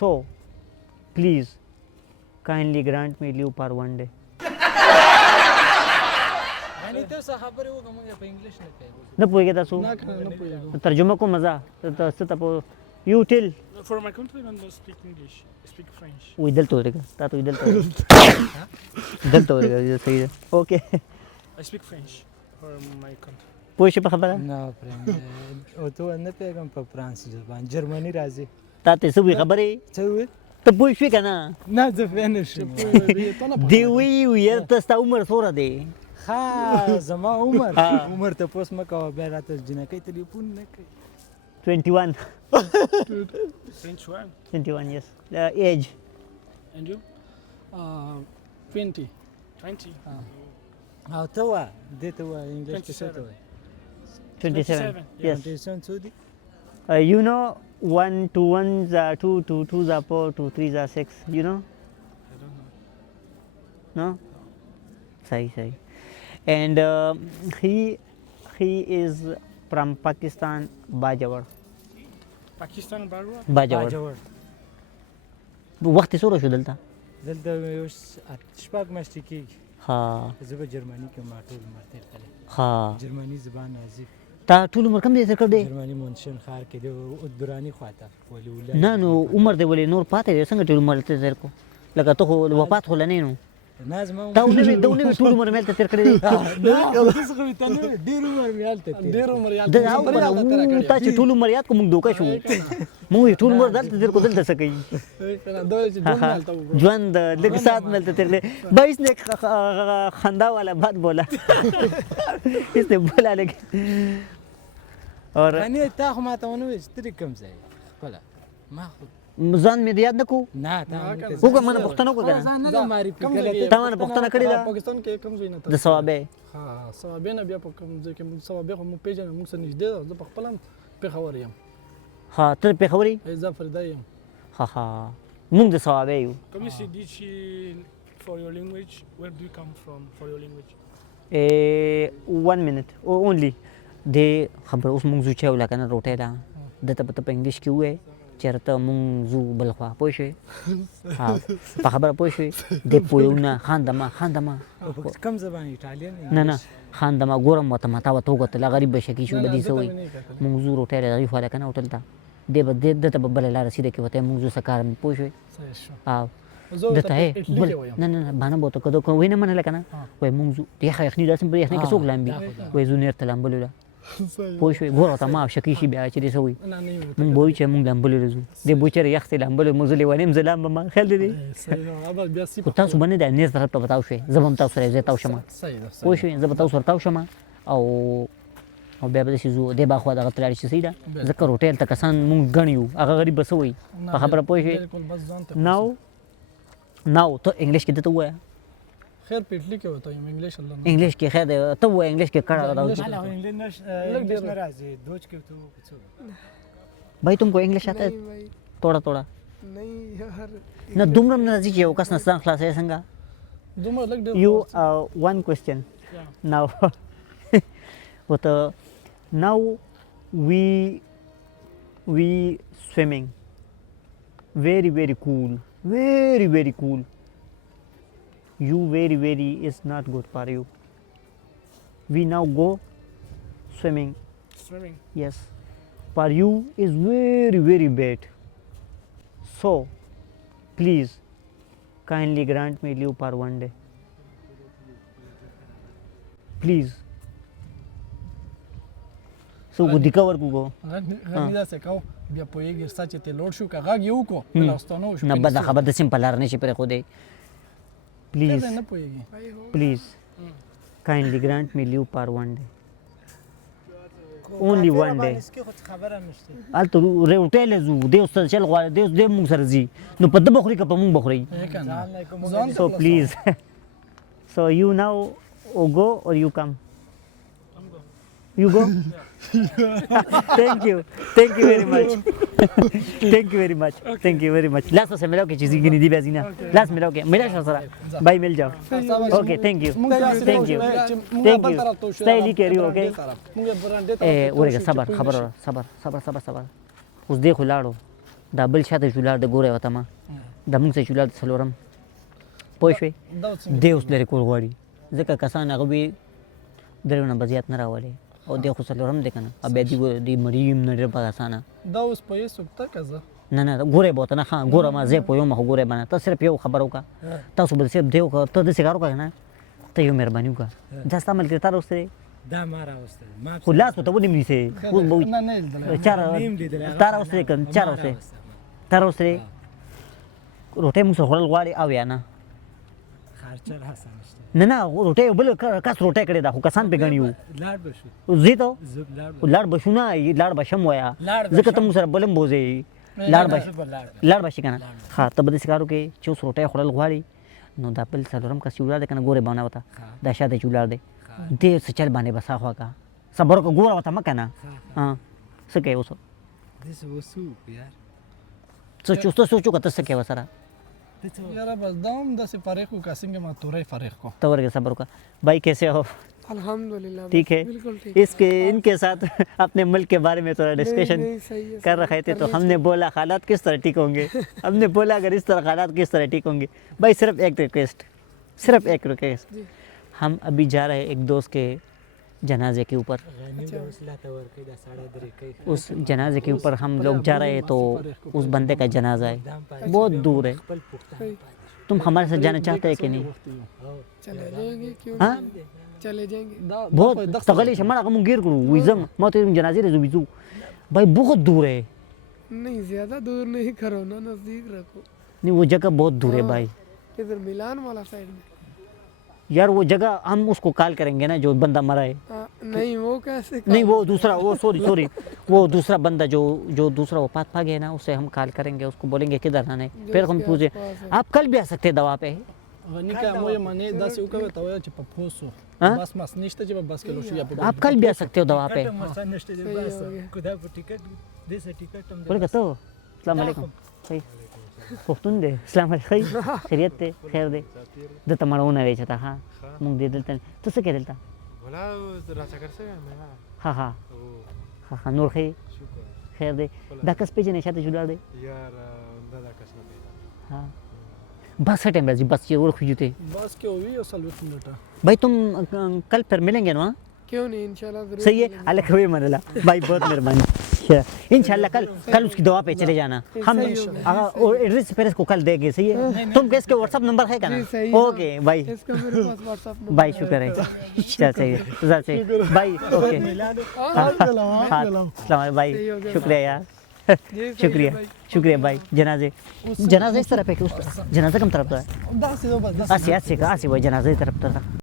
So, please, kindly grant me leave for one day. یعنی ته څه خبرې وکړه موږ په انګلیش نه کوو نه پوهېږې تاسو نه پوهېږم. ترجمه کوم مزه څه ته په یو ټیل For my country, don't speak English. Speak French. وایي دلته ودرېږه تا ته وایي دلته دلته ودرېږه صحیح ده اوکې I speak French for my country. پوه شي په خبره نه فرینډ او ته نه پیغام په فرانس زبان جرمني راځي تا ته څه وایي خبرې څه وې ته پوه شوې که نه نه زه فینش دی وایي ویل ته ستا عمر څومره دی ها زما عمر ها. عمر ته پوس مه کوه بیا راته جنکۍ ټلیفون نه کوي 21 French one. 21 yes age And you? 20. 20. او ته وا دې ته وا انګلیش کې څه ته وایي 27 yes ټیسن څو دي you know 1 to 1s are 2 to 2s are 4 to 3s are 6 you know I don't know. no صحیح and he is from Pakistan Bajawar Pakistan Barwa? Bajawar وخت یې څومره شو دلته دلته یو شپږ میاشتې کېږي ها زه به جرمني کې ما ټول عمر تېر کړی ها جرمني زبان راځي تا ټول عمر کم دی تېر کړی دی جرمني مونشن ښار کې د دراني خواته ولي ولایت نه نو عمر دی ولې نور پاتې دی څنګه ټول عمر ته تېر کو لکه ته خو وفات خو لنې نو نه زما دا ونوي ټول عمر مې هلته تېر کړی دی ډېر عمر مې هلته تېر ډېر عمر یاد دا تا چې ټول عمر یاد کو موږ دوکه شو موږ یې ټول عمر دلته تېر کو دلته څه کوي ژوند لږ ساعت مې هلته تېر کړی بھائی اس نے خندا والا بات بولا اس نے بولا لیکن اور یعنی تا خو ماته ونه وایي چې ته دې کوم ځای خپله ما خو ځان مې یاد نه کو نه تا وګوره ما نه پوښتنه وکړه که نه ځان نه دی معرفي کم کړی ځای تا ما نه پوښتنه کړې ده پاکستان کې کم ځای نه د ثوابې ها ثوابې نه بیا په کوم ځای کې موږ ثوابې خو موږ پېژنو موږ سره نږدې ده زه په خپله هم پېښور یم ها ته پېښوري زه فردا یم ها موږ د ثوابې یو Come you see this for your language. Where do you come from for your language? 1 minute only د خبره اوس موږ ځو چې ولا که نه روټۍ ده دته به ته په انګلیش کې ووایې چېرته موږ ځو بل خوا پوه شوې په خبره پوه شوې دی پوهېو نه خاندمه کم زبان ایټالین نه خاندمه ګورم ورته ما تا ورته وکتله غریب به شکي شو به دې څه وایي موږ ځو روټۍ د هغې خوا ده که نه هوټل ته دی به دته به بله لاره سیده کې ورته موږ ځو څه کار پوه شوې او دته نه بانه به ورته کدو وایي نه منله که نه وایي موږ ځو یخه یخني داسې په یخنۍ کې څوک لامبي وایي ځو نیر ته لامبلو ده پوه شوې ګوره ورته ما شکي شي بیا چې دې څه وایي موږ به وایو چې موږ لامبلو له ځو دی به چېرې یخ دی لامبلو موږ زه لیونی یم زه لامبم خیال دی دی خو تاسو به نه دی نیر طرف ته به تاو شوې زه به هم تاسو سره یو ځای تاو شم پوه شوې زه به تاسو سره تاو شم او بیا به داسې ځو دی به اخوا دغه ته لاړې شي صحیح ده ځکه روټۍ هلته کسان موږ ګڼ یو هغه غریب به څه وایي په خبره پوه شوې ناو ته انګلیش کې دته ووایه خیر په اټلی کې وته یم انګلیش الله نه انګلیش کې خیر دی ته ووایه انګلیش کې کړه انګلیش نه راځي دوج کې تو څه بھائی تم کو انګلیش آتا ہے توڑا نہیں یار نه دومره نه راځي چې یو کس نه ځان خلاصوي څنګه دومره لګ ډېر you one question now what now we swimming very cool very cool you very is not good for you we now go swimming yes for you is very bad so please kindly grant me leave for one day please so go dikawar ko غنی دا څه کو بیا پوهېږي سچ ته لوړ شو که غږ یې وکړو بل استانه وشو نه بده خبر د سیمپل لار نشي پرې خو دی please نه پوهېږي please kindly grant me leave for one day only one day خبره نشته هلته روټۍ له ځو دی اوس چل غواړي دی اوس دی موږ سره ځي نو په ده بخوري که په موږ بخوري so please so you now go or you come you go thank you very much thank you very much لاس سره ملاو کې چې زیګنی دی بیا زینا لاس ملاو کې ملا شو سره بای مل جاو okay thank you stay care you okay ورګه صبر خبر صبر اوس دی خو لاړو دا بل شاته چې ولاړ د ګوره وته ما د موږ څخه چې ولاړ د څلورم پوه شوې دا دی اوس لرې کول غواړي ځکه کسان هغه وي درېو نه به زیات نه راولي او دی خو څلورم دی که نه او بیا دی مریم نه ډېر په اسانه دا اوس په هېڅوک تکه زه نه نه ګوره به ورته نه ښه ګوره ما زه پوهېږم خو ګوره به نه ته صرف یو خبره وکړه تاسو به صرف دی وکړه ته داسې کار وکړه که نه ته یو مهرباني وکړه دا ستا ملګري تا راوستی دی دا ما راوستی ما خو لاس ورته ونیم نیسې اوس به نه نه لیدلی نیم لیدلی هغه تا راوستی دی که چا راوستی تا راوستی دی روټۍ موږ سره خوړل غواړي او یا نه خرچه راسه نشته نه نه روټۍ یو بل کس روټۍ کړې ده خو کسان پې ګڼي وو لاړ به شو زه ته زه لاړ لاړ به شو نه لاړ به شم وایه لاړ به ځکه ته موږ سره بلم بوځې لاړ به به لاړ لاړ به شي که نه ښه ته به داسې کار وکړې چې اوس روټۍ خوړل غواړي نو دا بل څلورم کس چې ولاړ دی که نه ګورې به نه ورته دا شاته چې ولاړ دی دې څه چل باندې به ساخوا کا صبر وکړه ګوره ورته مه که نه څه کوې اوس داسې اوس وکړو یار څه ته سوچ وکړه ته څه کوې ورسره ته څه یاره بس دا هم داسې فارغ کړو که څنګه ما تورۍ فارغ کړو تو ورگے صبر کا بھائی کیسے ہو الحمدللہ ٹھیک ہے بالکل ٹھیک اس کے ان کے ساتھ اپنے ملک کے بارے میں تھوڑا ڈسکشن صحیح ہے کر رہے تھے تو ہم نے بولا حالات کس طرح ٹھیک ہوں گے ہم نے بولا اگر اس طرح حالات کس طرح ٹھیک ہوں گے بھائی صرف ایک ریکویسٹ جی ہم ابھی جا رہے ہیں ایک دوست کے جنازے کے اوپر غنیم د وسله ته ورکوي دا ساړه درې کوي اس جنازے کے اوپر ہم لوگ جا رہے ہیں تو اس بندے کا جنازہ ہے بہت دور ہے خپل پښتانه تم ہمارے ساتھ جانا چاہتے ہیں کہ نہیں چلے جائیں گے کیوں ہاں نہیں؟ چلے جائیں گے دا بہت تغلی شمال ہم گیر کرو ویزم ما تو جنازے رزو بیزو بھائی بہت دور ہے نہیں زیادہ دور نہیں کرو نا نزدیک رکھو نہیں وہ جگہ بہت دور ہے بھائی ادھر ملان والا سائڈ میں یار وہ جگہ ہم اس کو کال کریں گے نا جو بندہ مرا ہے نہیں وہ کیسے نہیں وہ دوسرا وہ سوری وہ دوسرا بندہ جو دوسرا وفات پا گیا نا اسے ہم کال کریں گے اس کو بولیں گے کدھر آنا ہے پھر ہم پوچھیں آپ کل بھی آ سکتے ہیں دوا پہ غني که مو یې منې داسې وکوي ته وایه چې په پوسو ها؟ بس مس نشته چې په بس کې لوشي یا په آپ کل بھی آ سکتے ہو دوا پہ ټکټ مرسا نشته دی بس خدا په ټیکټ دې ټیکټ هم بولے کہتے ہو السلام علیکم صحیح پختون دے السلام علیکم خیریت دے خیر دے دته مړونه وی چتا ها مونږ دې دلته ته څه کې دلته ولا راڅګر څه مې ها ها ها نور خیر دے دا کس پیژنې شاته جوړ دی یار دا کس نه دی ها بس ٹائم راځي بس چې ور خوځته بس کې وي او 40 منټه بھائی تم کل پھر ملیں گے نا کیوں نہیں انشاءاللہ ضرور صحیح ہے اللہ خوبی منلا بھائی بہت مہربانی انشاءاللہ کل اس کی دعا پہ چلے جانا ہم ایڈریس پھر اس کو کل دیں گے صحیح ہے تم کے اس کے واٹس ایپ نمبر ہے کیا نا اوکے بھائی اس کا میرے پاس واٹس ایپ بھائی شکر ہے صحیح بھائی اوکے السلام علیکم بھائی شکریہ یار شکریہ بھائی جنازے اس طرف ہے کہ جنازہ کم طرف تو ہے داسې آسی بھائی جنازے طرف تو تھا